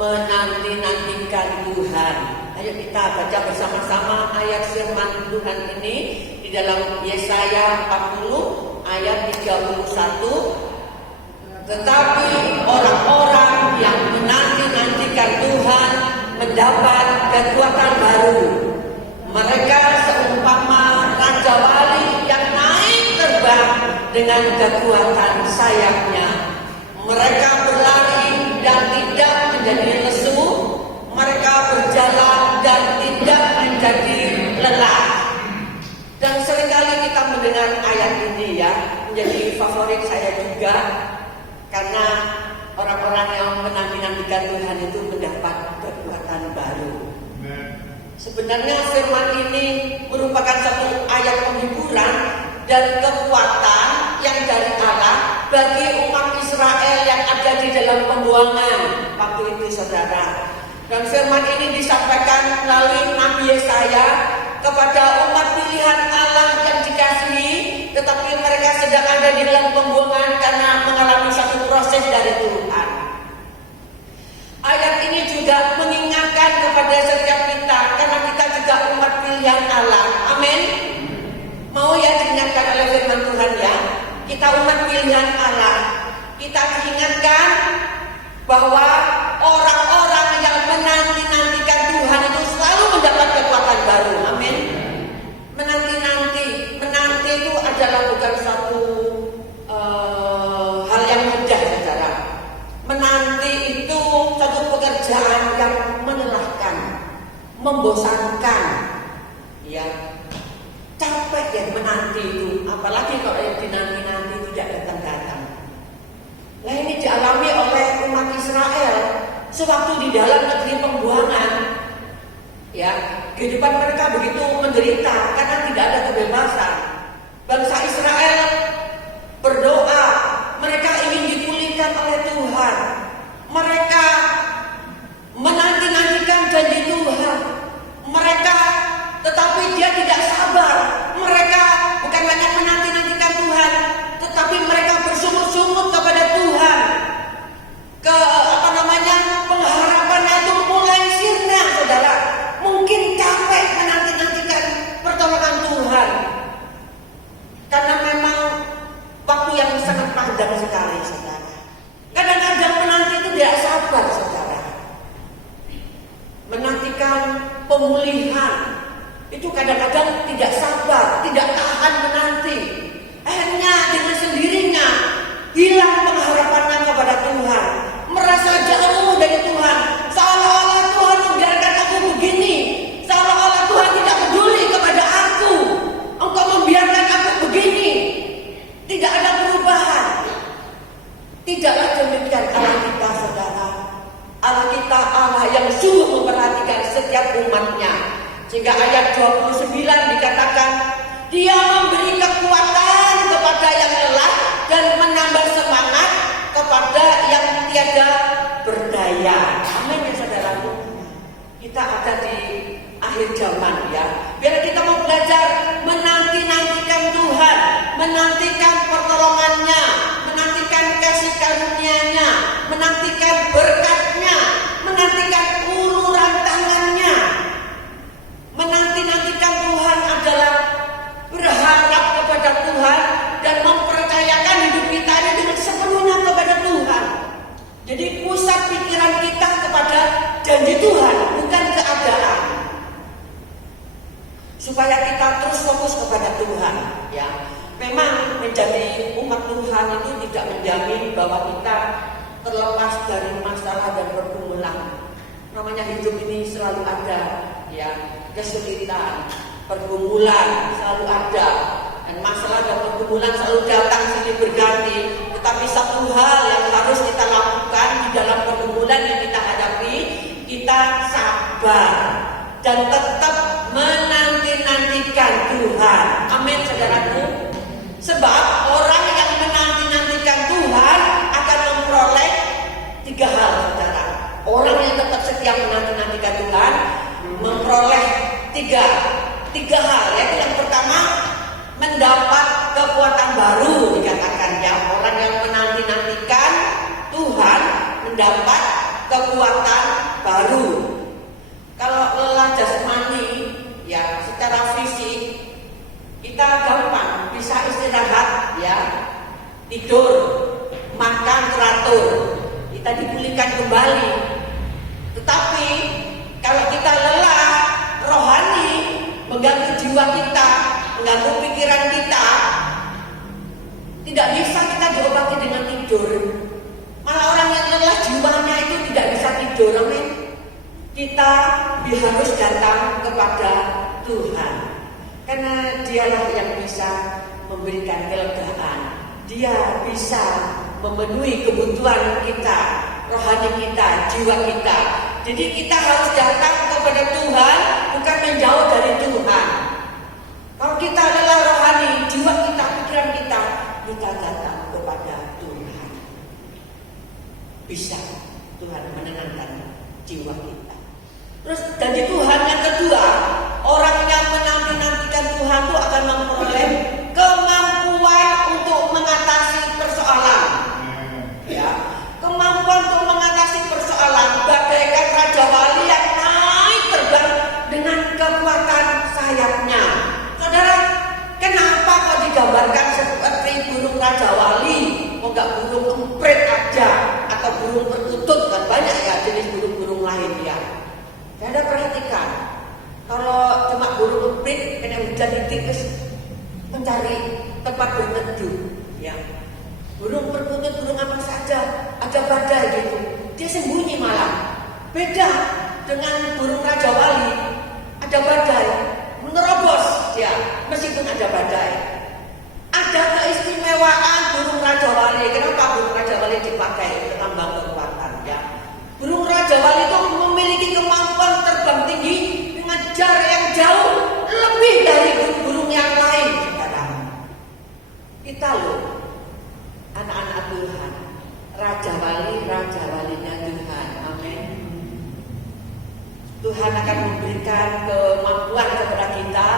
menanti-nantikan Tuhan. Ayo kita baca bersama-sama ayat firman Tuhan ini di dalam Yesaya 40 ayat 31. Tetapi orang-orang yang menanti-nantikan Tuhan mendapat kekuatan baru. Mereka seumpama raja wali yang naik terbang dengan kekuatan sayapnya. Mereka berlari dan tidak menjadi lesu. Mereka berjalan dan tidak menjadi lelah. Dan seringkali kita mendengar ayat ini ya, menjadi favorit saya juga. Karena orang-orang yang menanti-nantikan Tuhan itu mendapat kekuatan baru. Sebenarnya firman ini merupakan satu ayat penghiburan dan kekuatan yang dari Allah bagi umat Israel yang ada di dalam pembuangan waktu itu, saudara. Dan firman ini disampaikan melalui Nabi Yesaya kepada umat pilihan Allah yang dikasihi, tetapi mereka sedang ada di dalam pembuangan karena mengalami satu proses dari Tuhan. Ayat ini juga mengingatkan kepada setiap kita, karena kita juga umat pilihan Allah. Amin. Mau ya diingatkan oleh firman Tuhan ya. Kita umat pilihan Allah. Kita diingatkan bahwa orang-orang yang menanti-nantikan Tuhan itu selalu mendapat kekuatan baru. Amin. Menanti itu adalah bukan suatu hal yang mudah, saudara. Menanti itu satu pekerjaan yang melelahkan, membosankan, ya. Capek ya menanti itu, apalagi kalau yang dinanti-nanti tidak datang-datang. Nah ini dialami oleh umat Israel sewaktu di dalam negeri pembuangan. Ya, kehidupan mereka begitu menderita karena tidak ada kebebasan. Bangsa Israel berdoa, mereka ingin dipulihkan oleh Tuhan. Mereka menanti-nantikan janji Tuhan. Mereka, tetapi dia tidak sabar. Mereka bukan hanya menanti-nantikan Tuhan, tetapi mereka bersungut-sungut kepada Tuhan. Pengharapannya itu mulai sirna, saudara. Mungkin capek menanti-nantikan pertolongan Tuhan, karena memang waktu yang sangat panjang sekali, saudara. Kadang-kadang menanti itu tidak sabar, saudara. Menantikan pemulihan itu kadang-kadang tidak sabar, tidak tahan menanti. Akhirnya dengan sendirinya hilang pengharapannya kepada Tuhan, merasa jauh dari Tuhan, seolah-olah Tuhan membiarkan aku begini, seolah-olah Tuhan tidak peduli kepada aku. Engkau membiarkan aku begini, tidak ada perubahan. Tidaklah demikian Allah kita, saudara. Allah kita Allah yang sungguh memperhatikan setiap umatnya. Sehingga ayat 29 dikatakan, Dia memberi kekuatan kepada yang lelah dan menambah semangat kepada yang tiada berdaya. Amin ya saudaraku. Kita ada di akhir zaman ya. Biar kita mau belajar menanti-nantikan Tuhan, menantikan pertolongannya, menantikan kasih karunia-Nya, menantikan berkat-Nya. pusat pikiran kita kepada janji Tuhan, bukan keadaan. Supaya kita terus fokus kepada Tuhan, ya. Memang menjadi umat Tuhan itu tidak menjamin bahwa kita terlepas dari masalah dan pergumulan. Namanya hidup ini selalu ada, ya, kesulitan, pergumulan selalu ada, dan masalah dan pergumulan selalu datang silih berganti. Tetapi satu hal yang harus kita lakukan di dalam pergumulan yang kita hadapi, kita sabar dan tetap menanti-nantikan Tuhan. Amin, saudaraku. Sebab orang yang menanti-nantikan Tuhan akan memperoleh 3 hal, saudara. Orang yang tetap setia menanti-nantikan Tuhan memperoleh tiga hal. Yaitu yang pertama, mendapat kekuatan baru, dikatakan, ya. Orang yang menanti-nantikan Tuhan mendapat kekuatan baru. Kalau lelah jasmani, ya, secara fisik kita gampang bisa istirahat, ya, tidur, makan teratur, kita dipulihkan kembali. Tetapi kalau kita lelah rohani, mengganggu jiwa kita, mengganggu pikiran kita, tidak bisa kita diobati dengan tidur. Malah orang yang lelah jiwanya itu tidak bisa tidur. Amin. Kita harus datang kepada Tuhan, karena Dialah yang bisa memberikan kelegaan. Dia bisa memenuhi kebutuhan kita, rohani kita, jiwa kita. Jadi kita harus datang kepada Tuhan, bukan menjauh dari Tuhan. Kalau kita lelah rohani, jiwa kita, pikiran kita datang kepada Tuhan. Bisa Tuhan menenangkan jiwa kita. Terus janji Tuhan yang kedua, orang yang menanti-nantikan Tuhan itu akan memperoleh kemampuan untuk mengatasi persoalan. Ya, kemampuan untuk mengatasi persoalan bagaikan Raja Wali yang naik terbang dengan kekuatan sayapnya. Saudara, kenapa kok digambarkan seperti burung Raja Wali? Kok nggak burung emprit aja atau burung perkutut? Kan banyak ya jenis burung-burung lain, ya. Anda perhatikan, kalau cuma burung emprit kena hujan tipis mencari tempat berteduh, ya. Burung perkutut, burung apa saja, ada badai gitu, dia sembunyi malah. Beda dengan burung Raja Wali, ada badai, menerobos dia meskipun ada badai. Ada keistimewaan burung Raja Wali. Kenapa burung Raja Wali dipakai lambang kekuatan, ya? Burung Raja Wali itu memiliki kemampuan terbang tinggi dengan jarak yang jauh lebih dari burung yang lain, saudara. Kita loh, anak-anak Tuhan, Raja Walinya Tuhan. Amin. Tuhan akan memberikan kemampuan kepada kita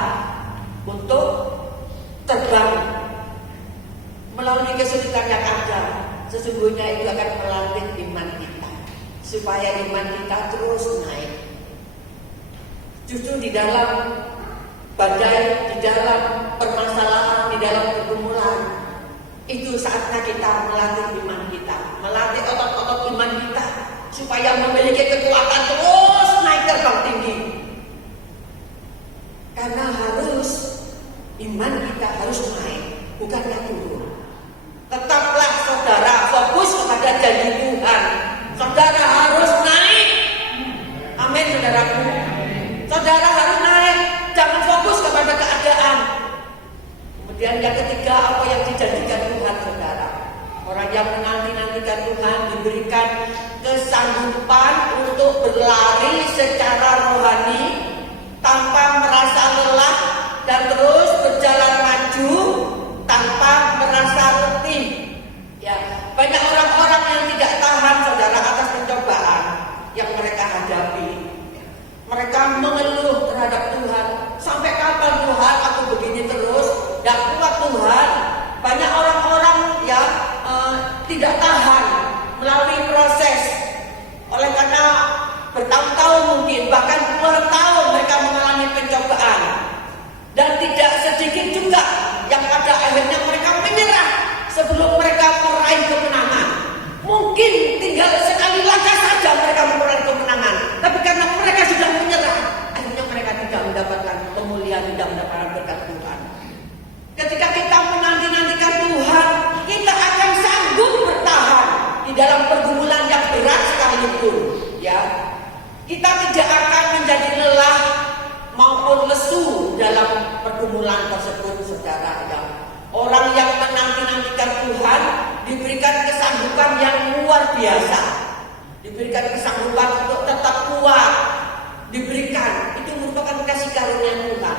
untuk terbang melalui kesulitan yang ada. Sesungguhnya itu akan melatih iman kita, supaya iman kita terus naik. Justru di dalam badai, di dalam permasalahan, di dalam pergumulan, itu saatnya kita melatih iman kita, melatih otot-otot iman kita, supaya memiliki kekuatan terus naik terbang tinggi. Karena iman kita harus naik, bukannya turun. Tetaplah saudara fokus kepada janji Tuhan. Saudara harus naik. Amin, saudaraku. Saudara harus naik. Jangan fokus kepada keadaan. Kemudian yang ketiga, apa yang dijanjikan Tuhan, saudara. Orang yang menanti-nantikan Tuhan diberikan kesanggupan untuk berlari secara rohani tanpa merasa lelah dan terus berjalan maju tanpa merasa letih. Ya, banyak orang-orang yang tidak tahan, saudara, atas pencobaan yang mereka hadapi. Mereka mengeluh terhadap Tuhan. Sampai kapan Tuhan aku begini terus? Tidak kuat Tuhan. Banyak orang-orang yang tidak tahan melalui proses. Oleh karena bertahun-tahun mungkin, bahkan puluhan tahun mereka mengalami pencobaan. Dan tidak sedikit juga yang pada akhirnya mereka menyerah sebelum mereka meraih kemenangan. Mungkin tinggal sekali lagi Kita tidak akan menjadi lelah maupun lesu dalam pergumulan tersebut, saudara. Orang yang menanti-nantikan Tuhan diberikan kesanggupan yang luar biasa, diberikan kesanggupan untuk tetap kuat, diberikan, itu merupakan kasih karunia Tuhan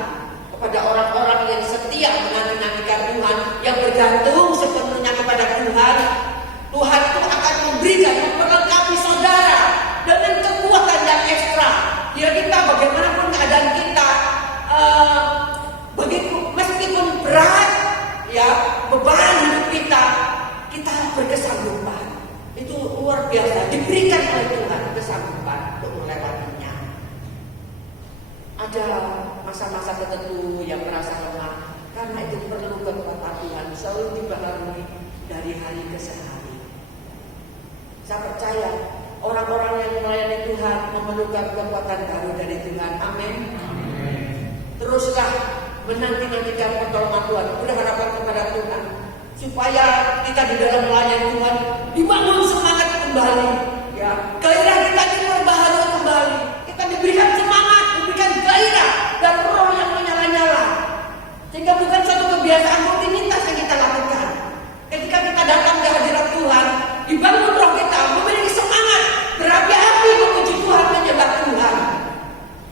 kepada orang-orang yang setia menanti-nantikan Tuhan, yang bergantung sepenuhnya kepada Tuhan. Tuhan itu akan memberikan, memperlengkapi saudara dengan kekuatan yang ekstra. Ya, kita bagaimanapun keadaan kita, meskipun berat, ya, beban hidup kita berkesanggupan. Itu luar biasa, diberikan oleh Tuhan kesanggupan untuk melewatinya. Ada masa-masa tertentu yang merasa lemah, karena itu perlu kekuatan Tuhan selalu dibaharui dari hari ke hari. Saya percaya orang-orang yang melayani Tuhan memerlukan kekuatan baru dari Tuhan. Amin. Teruslah menanti-nantikan pertolongan Tuhan, berharapkan kepada Tuhan, supaya kita di dalam melayani Tuhan dibangun semangat kembali, ya, gairah kita diperbaharui kembali, kita diberikan semangat, diberikan gairah dan roh yang menyala-nyala, sehingga bukan satu kebiasaan rutinitas yang kita lakukan. Ketika kita datang ke hadirat Tuhan, dibangun roh kita, memiliki semangat, berapi-api memuji Tuhan, menyembah Tuhan.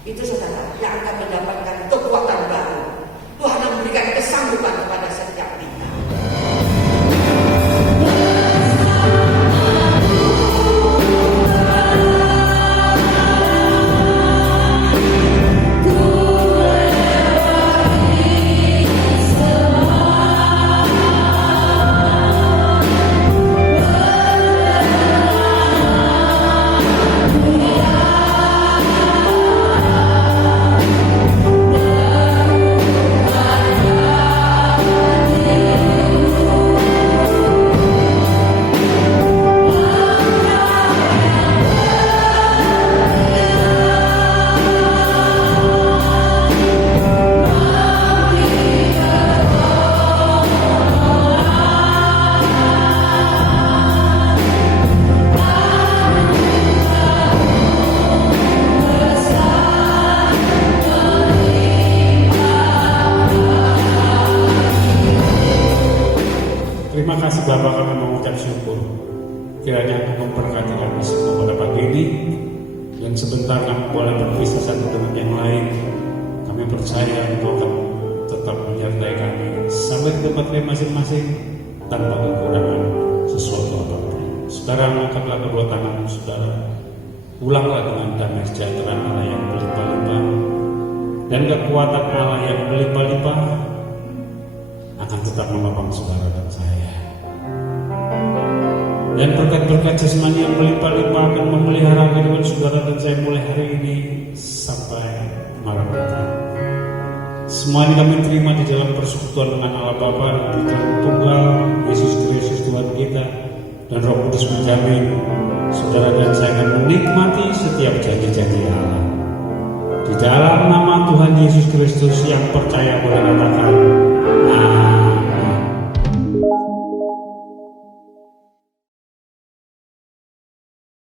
Itu saudara yang akan mendapatkan kekuatan baru. Tuhan memberikan kesanggupan kepada setiap kita. Terima kasih Bapak, kami mengucap syukur. Kiranya Engkau memberkati kami semua pada pagi ini. Dan sebentar kami boleh berpisah satu dengan yang lain. Kami percaya Engkau akan tetap menyertai kami sampai ke tempat kami masing-masing tanpa kekurangan sesuatu apapun. Saudara, angkatlah kedua tangan saudara. Ulanglah dengan damai sejahtera Allah yang berlimpah-limpah dan kekuatan Allah yang berlimpah-limpah akan tetap menopang saudara dan saya. Dan berkat-berkat jasmani yang berlimpah-limpah akan memelihara kehidupan saudara dan saya mulai hari ini sampai Maranatha. Semua ini kami terima di dalam persekutuan dengan Allah Bapa dan Putra Tunggal Yesus Kristus Tuhan kita, dan Roh Kudus menjamin saudara dan saya akan menikmati setiap janji-janji Allah. Di dalam nama Tuhan Yesus Kristus yang percaya boleh katakan